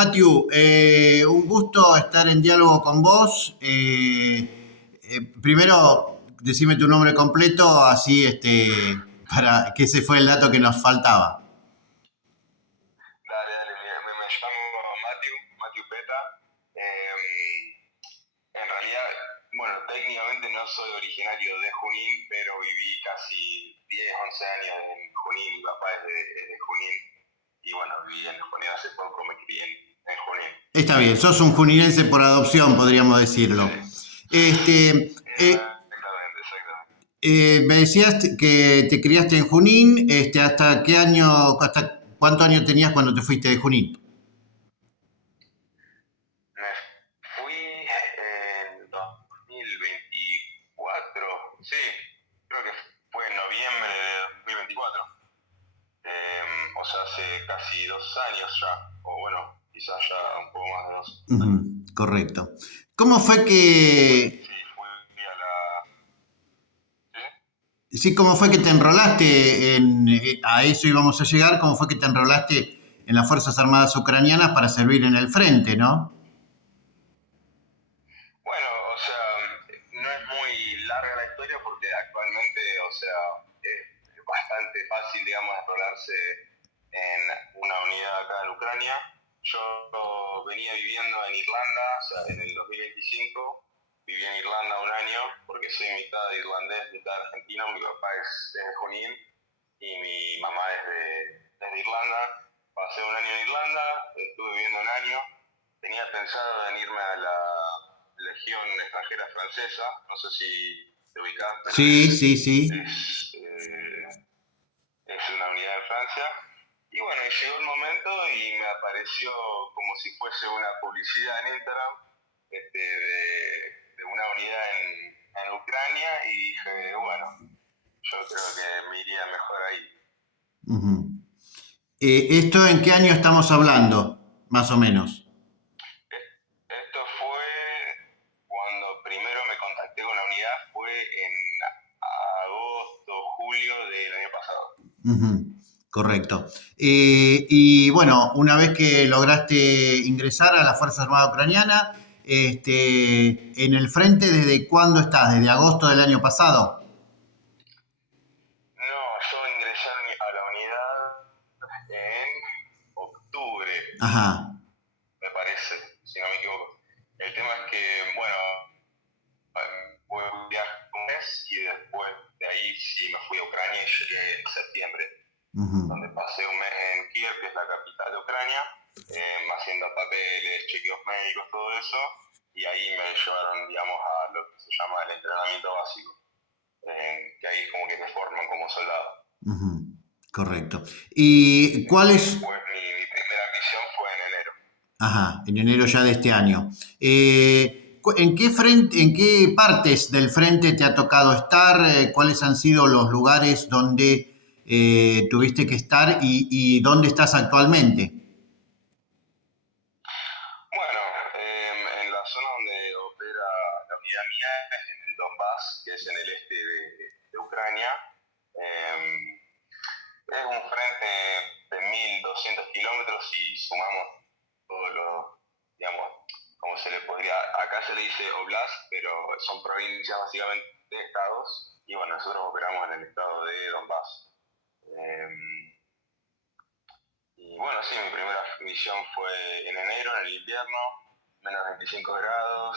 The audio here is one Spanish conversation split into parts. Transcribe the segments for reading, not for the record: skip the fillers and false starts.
Matthew, un gusto estar en diálogo con vos. Primero, decime tu nombre completo, así para que ese fue el dato que nos faltaba. Dale, dale, me llamo Matthew Peta. En realidad, bueno, técnicamente no soy originario de Junín, pero viví casi 10, 11 años en Junín. Mi papá es de Junín y bueno, viví en Junín hace poco, me crié en Junín. Está bien, sos un juninense por adopción, podríamos decirlo. Sí, Este, exactamente, exactamente. Me decías que te criaste en Junín, ¿hasta qué año, hasta cuántos años tenías cuando te fuiste de Junín? Me fui en 2024, sí, creo que fue en noviembre de 2024. O sea, hace casi 2 años ya, o bueno, quizás ya un poco más de 2 años. Ujú, correcto. ¿Cómo fue Sí, que, fui a la... ¿Sí? sí, cómo fue que te enrolaste a eso íbamos a llegar, cómo fue que te enrolaste en las Fuerzas Armadas Ucranianas para servir en el frente, ¿no? Bueno, o sea, no es muy larga la historia porque actualmente, o sea, es bastante fácil, digamos, enrolarse en una unidad acá en Ucrania. Yo venía viviendo en Irlanda, o sea, en el 2025 viví en Irlanda un año porque soy mitad irlandés, mitad argentino. Mi papá es de Junín y mi mamá es de Irlanda. Pasé un año en Irlanda, estuve viviendo un año. Tenía pensado venirme a la Legión Extranjera Francesa, no sé si te ubicás, pero Sí, sí, sí. es, eh, es una unidad en Francia. Y bueno, llegó el momento y me apareció como si fuese una publicidad en Instagram de una unidad en Ucrania y dije, bueno, yo creo que me iría mejor ahí. Ujú. ¿Esto en qué año estamos hablando, más o menos? Esto fue cuando primero me contacté con la unidad, fue en agosto, julio del año pasado. Ujú, correcto. Y bueno, una vez que lograste ingresar a la Fuerza Armada Ucraniana, en el frente, ¿desde cuándo estás? ¿Desde agosto del año pasado? No, yo ingresé a la unidad en octubre, Ajá. me parece, si no me equivoco. El tema es que, bueno, fue un viaje un mes y después de ahí sí me fui a Ucrania y llegué en septiembre, Ujú. donde pasé un mes en Kiev, que es la capital de Ucrania, haciendo papeles, chequeos médicos, todo eso, y ahí me llevaron, digamos, a lo que se llama el entrenamiento básico, que ahí como que te forman como soldado. Ujú, correcto. ¿Y cuál Y es? después mi primera misión fue en enero. Ajá, en enero ya de este año. ¿En qué frente, en qué partes del frente te ha tocado estar? ¿Cuáles han sido los lugares donde tuviste que estar y dónde estás actualmente? Bueno, en la zona donde opera la unidad mía es en el Donbass, que es en el este de Ucrania. Eh, es un frente de 1.200 kilómetros y sumamos todos los, digamos, como se le podría, acá se le dice oblast, pero son provincias básicamente de estados, y bueno, nosotros operamos en el estado de Donbass. Eh, y bueno, sí, mi primera misión fue en enero, en el invierno, menos 25 grados,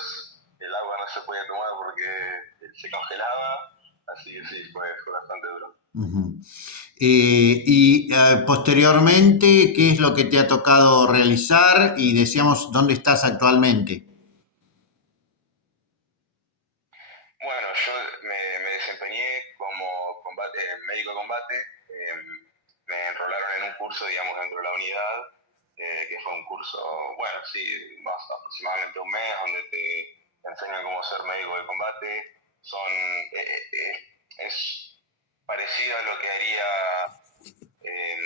el agua no se podía tomar porque se congelaba, así que sí, fue bastante duro. Ujú. Posteriormente, ¿qué es lo que te ha tocado realizar? Y decíamos, ¿dónde estás actualmente? Bueno, yo me desempeñé como médico de combate. eh, Me enrolaron en un curso, digamos, dentro de la unidad, que fue un curso, bueno, sí, más aproximadamente un mes, donde te enseñan cómo ser médico de combate. Es parecido a lo que haría,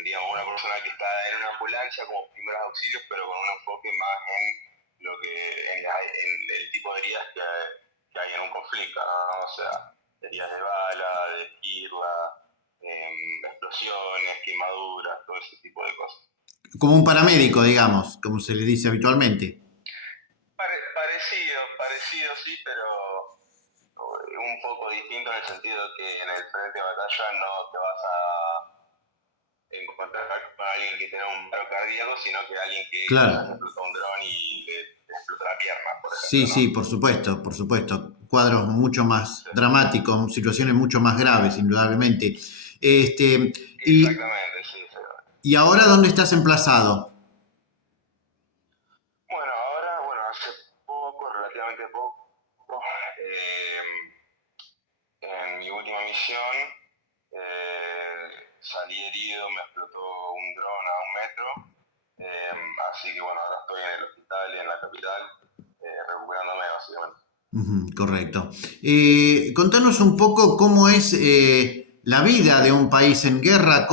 digamos, una persona que está en una ambulancia como primeros auxilios, pero con un enfoque más en lo que, en el tipo de heridas que hay en un conflicto, ¿no? O sea, heridas de bala, de esquirla, explosiones, quemaduras, todo ese tipo de cosas. Como un paramédico, digamos, como se le dice habitualmente. Parecido sí, pero un poco distinto en el sentido que en el frente de batalla no te vas a encontrar con alguien que tenga un paro cardíaco, sino que alguien que quizás le Claro. explota un dron y le explota la pierna, por ejemplo, Sí, ¿no? sí, por supuesto, por supuesto. Cuadros mucho más Sí. dramáticos, situaciones mucho más graves, indudablemente. Este, y, Exactamente, sí, sí. ¿Y ahora dónde estás emplazado? Bueno, ahora, bueno, hace poco, relativamente poco, eh, en mi última misión salí herido, me explotó un dron a 1 metro, así que bueno, ahora estoy en el hospital y en la capital, recuperándome básicamente. Ujú, correcto. Contanos un poco cómo es la vida de un país en guerra,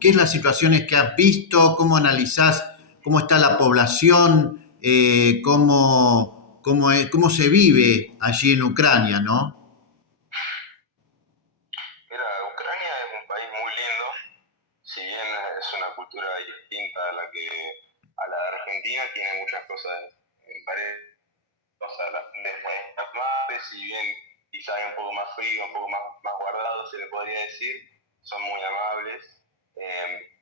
qué es las situaciones que has visto, cómo analizás cómo está la población, cómo se vive allí en Ucrania, ¿no? Mira, Ucrania es un país muy lindo, si bien es una cultura distinta a la de Argentina, tiene muchas cosas parecidas. O sea, las más, si bien quizá hay un poco más frío, un poco más guardado, se le podría decir, son muy amables.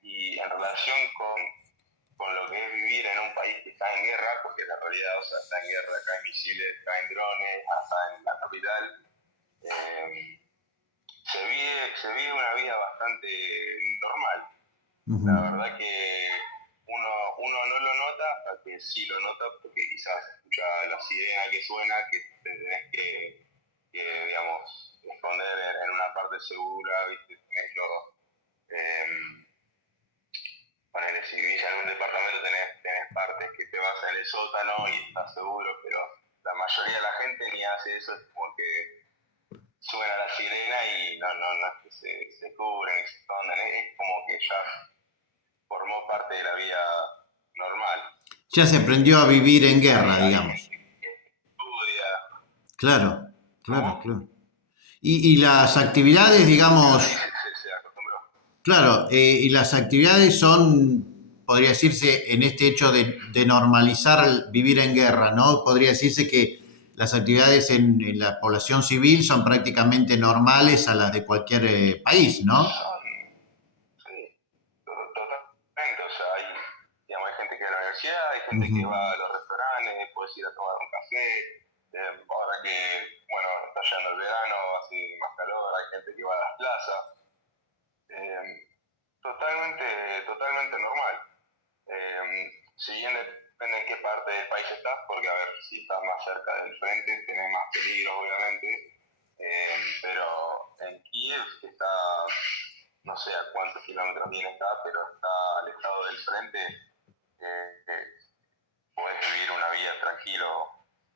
Y en relación con lo que es vivir en un país que está en guerra, porque la realidad, o sea, está en guerra, caen misiles, caen drones, hasta en la capital, eh, se vive una vida bastante normal. Ujú. La verdad que uno no lo nota hasta que sí lo nota, porque quizás escucha la sirena que suena, que te tenés digamos, esconder en una parte segura, ¿viste? Tenés ponele, si vivís en un departamento tenés partes que te vas en el sótano y estás seguro, pero la mayoría de la gente ni hace eso, es como que suena la sirena y no es que se cubren y se esconden, es como que ya formó parte de la vida normal. Ya se aprendió a vivir en guerra, Hay digamos. gente que estudia, Claro, claro, ¿cómo? claro. Y las actividades, Claro, ahí digamos, se acostumbró. claro, y las actividades son, podría decirse, en este hecho de normalizar vivir en guerra, ¿no? Podría decirse que las actividades en la población civil son prácticamente normales a las de cualquier país, ¿no? Son, sí, totalmente, o sea, digamos, hay gente que va a la universidad, hay gente Ujú. que va a los restaurantes, puedes ir a tomar un café, ahora que, bueno, está llegando el verano, así más calor, hay gente que va a las plazas, eh, totalmente normal. Si bien depende en qué parte del país estás, porque a ver, si estás más cerca del frente, tenés más peligro, obviamente, pero en Kiev, que está, no sé a cuántos kilómetros bien está, pero está alejado del frente, podés vivir una vida tranquilo,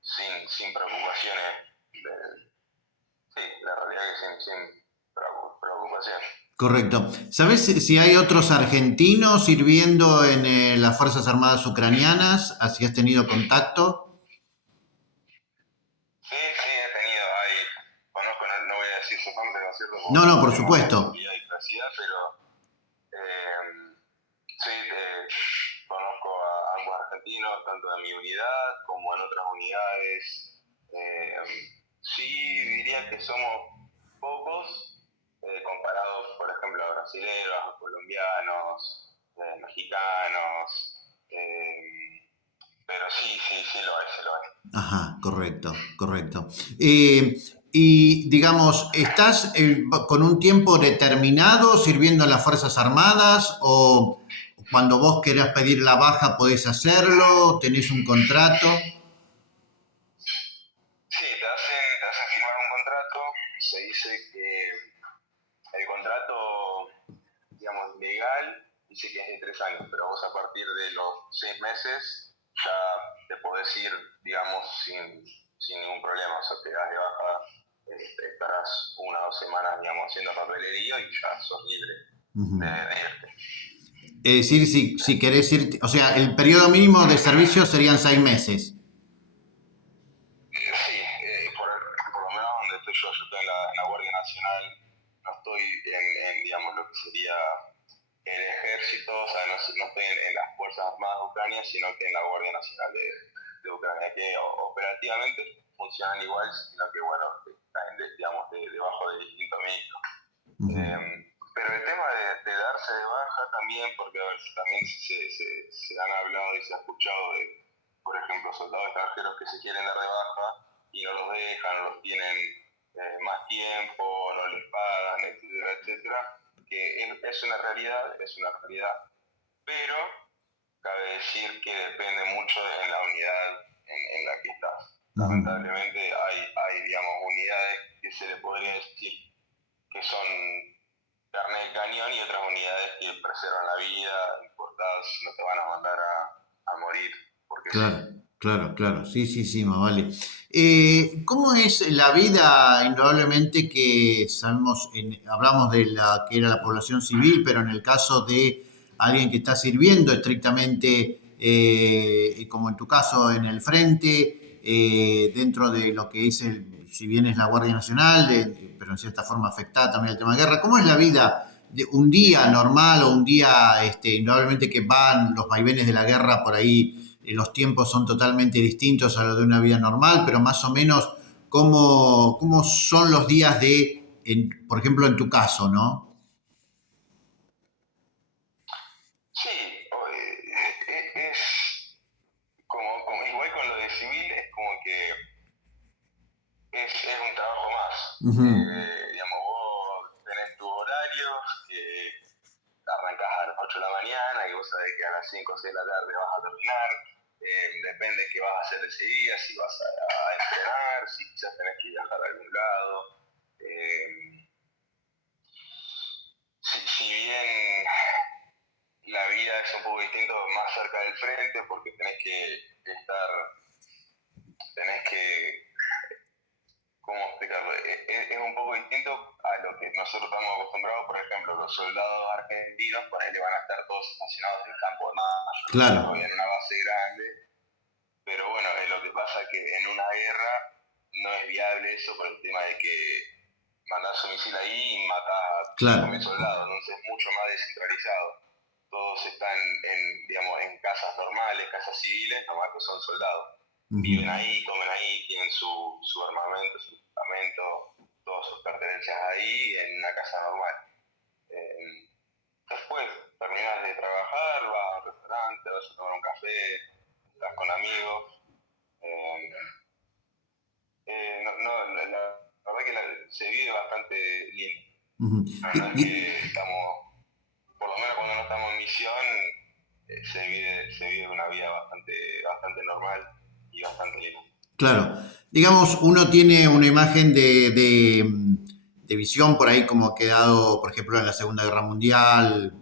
sin preocupaciones. Sí, la realidad es que sin preocupaciones. Correcto. ¿Sabes si hay otros argentinos sirviendo en las Fuerzas Armadas ucranianas? ¿Así has tenido contacto? Sí, he tenido, conozco, no voy a decir su nombre, ¿no es cierto? No, no, Por por temas de supuesto. seguridad y privacidad, pero sí, conozco a ambos argentinos, tanto en mi unidad como en otras unidades. Sí, diría que somos pocos, comparados, por ejemplo, a brasileños, a colombianos, mexicanos, pero sí lo hay, sí lo hay. Ajá, correcto, correcto. Y digamos, ¿estás con un tiempo determinado sirviendo en las Fuerzas Armadas o cuando vos querés pedir la baja podés hacerlo? ¿Tenés un contrato? Sí, te hacen firmar un contrato, se dice que el contrato, digamos, legal, dice que es de 3 años, pero vos a partir de los 6 meses ya te podés ir, digamos, sin ningún problema, o sea, te das de baja, estarás 1 o 2 semanas, digamos, haciendo papelería y ya sos libre Ujú. de irte. Es decir, si Sí. querés ir, o sea, el periodo mínimo de servicio serían 6 meses. Sí, por lo menos donde estoy yo estoy en la Guardia Nacional, no estoy digamos, lo que sería el ejército, o sea, no estoy en las Fuerzas Armadas de Ucrania, sino que en la Guardia Nacional de Ucrania, que operativamente funcionan igual, sino que, bueno, están, digamos, debajo de distintos ministros. Pero el tema de darse de baja también, porque a ver, también se han hablado y se ha escuchado de, por ejemplo, soldados extranjeros que se quieren dar de baja y no los dejan, no los tienen más tiempo, no les pagan, etcétera, etcétera, que es una realidad, pero cabe decir que depende mucho en la unidad en la que estás. Lamentablemente hay, digamos, unidades que se le podría decir que son carne de cañón y otras unidades que preservan la vida, importadas, no te van a mandar a morir. Porque Claro, sí, más vale. ¿Cómo es la vida? Indudablemente que sabemos, hablamos de la que era la población civil, pero en el caso de alguien que está sirviendo estrictamente, como en tu caso, en el frente, dentro de lo que es si bien es la Guardia Nacional, pero en cierta forma afectada también el tema de guerra, ¿cómo es la vida de un día normal o un día, indudablemente que van los vaivenes de la guerra por ahí? Los tiempos son totalmente distintos a los de una vida normal, pero más o menos cómo son los días por ejemplo, en tu caso, ¿no? sí, es como igual con lo de civil, es como que es un trabajo más. Digamos, vos tenés tu horario, que arrancás a las 8 de la mañana y vos sabés que a las 5 o 6 de la tarde vas a terminar. Depende qué vas a hacer ese día, si vas a entrenar, si quizás tenés que viajar a algún lado. Si bien la vida es un poco distinto más cerca del frente, porque tenés que ¿cómo explicarlo? Es un poco distinto a lo que nosotros estamos acostumbrados. Por ejemplo, los soldados argentinos por ahí van a estar todos estacionados en el campo de Mayo, Claro. en una base grande. Pero bueno, lo que pasa es que en una guerra no es viable eso por el tema de que mandás un misil ahí y matás a 5.000 soldados, entonces es mucho más descentralizado. Todos están digamos, en casas normales, casas civiles, nomás que son soldados. Viven ahí, comen ahí, tienen su armamento, su equipamiento, todas sus pertenencias ahí en una casa normal. Después terminas de trabajar, vas a un restaurante, vas a tomar un café, estás con amigos. La verdad que se vive bastante lindo. No es que estamos, por lo menos cuando no estamos en misión, se vive una vida bastante normal y bastante linda. Claro, digamos, uno tiene una imagen de visión por ahí como ha quedado, por ejemplo, en la Segunda Guerra Mundial,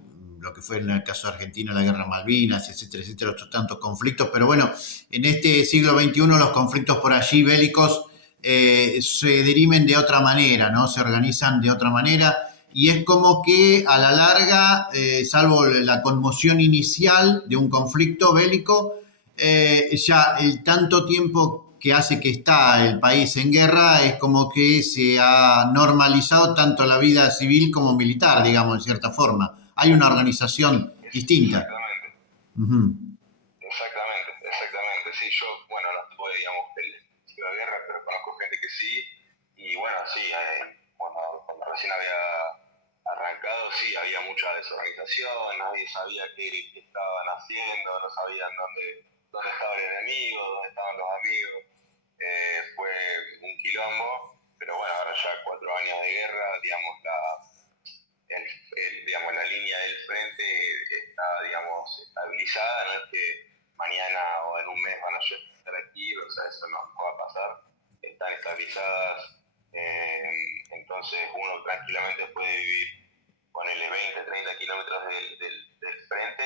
lo que fue en el caso de Argentina, la Guerra Malvinas, etcétera, otros tantos conflictos, pero bueno, en este siglo XXI los conflictos por allí bélicos se dirimen de otra manera, ¿no? Se organizan de otra manera y es como que a la larga, salvo la conmoción inicial de un conflicto bélico, ya el tanto tiempo que hace que está el país en guerra es como que se ha normalizado tanto la vida civil como militar, digamos, en cierta forma. Hay una organización distinta. Exactamente. Uh-huh. Exactamente. Sí, yo, bueno, no estuve, digamos, en la guerra, pero conozco gente que sí. Y bueno, sí, cuando recién había arrancado, sí, había mucha desorganización, nadie sabía qué estaban haciendo, no sabían dónde estaba el enemigo, dónde estaban los amigos. Fue un quilombo, pero bueno, ahora ya 4 años de guerra, digamos, digamos, la línea del frente está, digamos, estabilizada, no es que mañana o en un mes van a estar aquí, o sea, eso no va a pasar, están estabilizadas, entonces uno tranquilamente puede vivir, ponele 20, 30 kilómetros del frente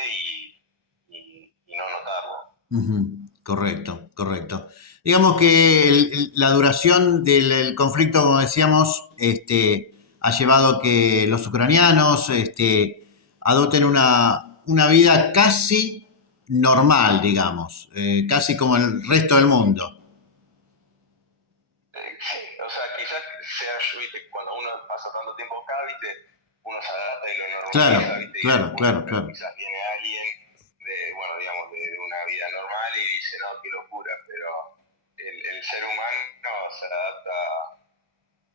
y no notarlo. Uh-huh. Correcto. Digamos que la duración del conflicto, como decíamos, ha llevado a que los ucranianos adopten una vida casi normal, digamos, casi como el resto del mundo. Sí, o sea, quizás sea, viste, cuando uno pasa tanto tiempo acá, viste, uno se adapta y lo Claro, normaliza, ¿viste? Y claro, después claro, claro. quizás viene alguien bueno, digamos, de una vida normal y dice, no, qué locura, pero el ser humano se adapta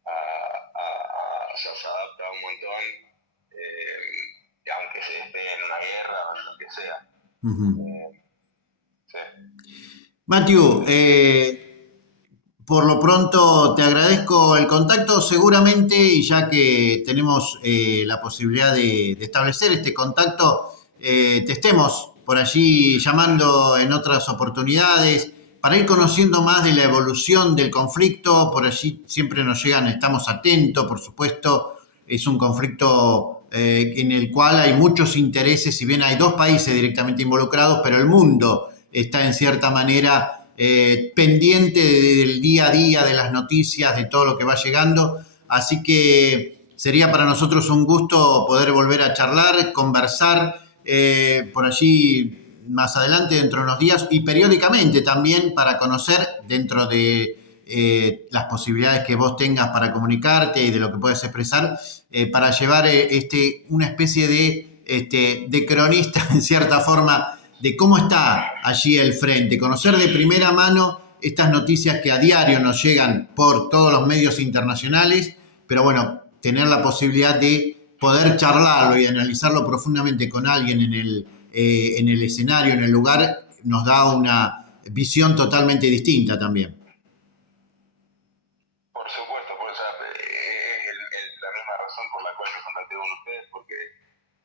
o sea, se adapta un montón, aunque se esté en una guerra o en lo que sea. Ujú. Sí. Matthew, por lo pronto te agradezco el contacto, seguramente, y ya que tenemos la posibilidad de establecer este contacto, te estemos por allí llamando en otras oportunidades para ir conociendo más de la evolución del conflicto. Por allí siempre nos llegan, estamos atentos, por supuesto, es un conflicto en el cual hay muchos intereses, si bien hay dos países directamente involucrados, pero el mundo está en cierta manera pendiente del día a día, de las noticias, de todo lo que va llegando. Así que sería para nosotros un gusto poder volver a charlar, conversar por allí más adelante, dentro de unos días, y periódicamente también para conocer dentro de las posibilidades que vos tengas para comunicarte y de lo que puedes expresar, para llevar una especie de cronista, en cierta forma, de cómo está allí el frente, conocer de primera mano estas noticias que a diario nos llegan por todos los medios internacionales, pero bueno, tener la posibilidad de poder charlarlo y analizarlo profundamente con alguien en el escenario, en el lugar, nos da una visión totalmente distinta también. Por supuesto, por eso es la misma razón por la cual me contacté con ustedes, porque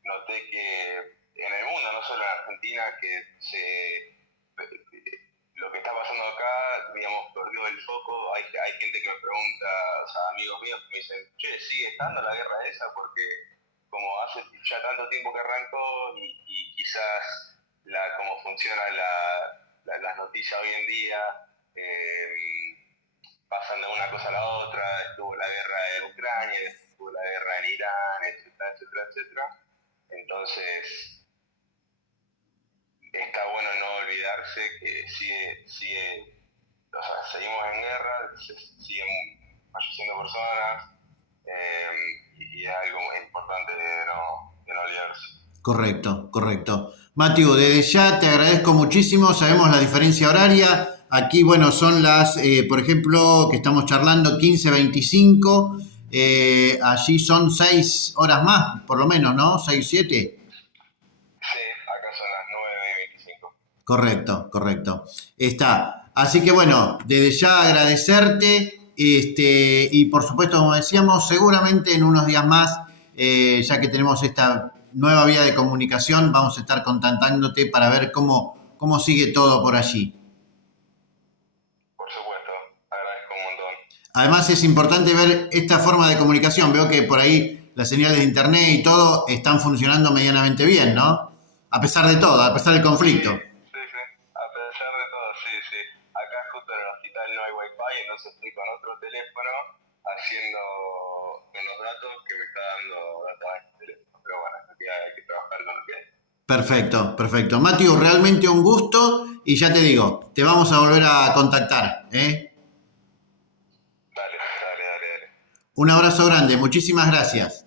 noté que en el mundo, no solo en Argentina, lo que está pasando acá, digamos, perdió el foco. Hay gente que me pregunta, o sea, amigos míos que me dicen, che, ¿sigue estando la guerra esa? Porque como hace ya tanto tiempo que arrancó y quizás cómo funcionan las noticias hoy en día, pasan de una cosa a la otra. Estuvo la guerra en Ucrania, estuvo la guerra en Irán, etcétera, etcétera, etcétera. Entonces, está bueno no olvidarse que o sea, seguimos en guerra, siguen falleciendo personas, y es algo muy importante de no olvidarse. Correcto, correcto. Matthew, desde ya te agradezco muchísimo. Sabemos la diferencia horaria. Aquí, bueno, son las, por ejemplo, que estamos charlando 15:25. Allí son 6 horas más, por lo menos, ¿no? 6, 7. Sí, acá son las 9:25. Correcto, correcto. Está. Así que bueno, desde ya agradecerte, y por supuesto, como decíamos, seguramente en unos días más, ya que tenemos esta nueva vía de comunicación, vamos a estar contactándote para ver cómo sigue todo por allí. Por supuesto, agradezco un montón. Además es importante ver esta forma de comunicación. Veo que por ahí las señales de internet y todo están funcionando medianamente bien, ¿no? A pesar de todo, a pesar del conflicto. Sí, a pesar de todo, sí, sí. Acá justo en el hospital no hay wifi, entonces estoy con otro teléfono haciendo con los datos que me está dando datos a este teléfono. Pero bueno, hay que trabajar con lo que hay. Perfecto, perfecto. Matthew, realmente un gusto y ya te digo, te vamos a volver a contactar, ¿eh? Dale. Un abrazo grande, muchísimas gracias.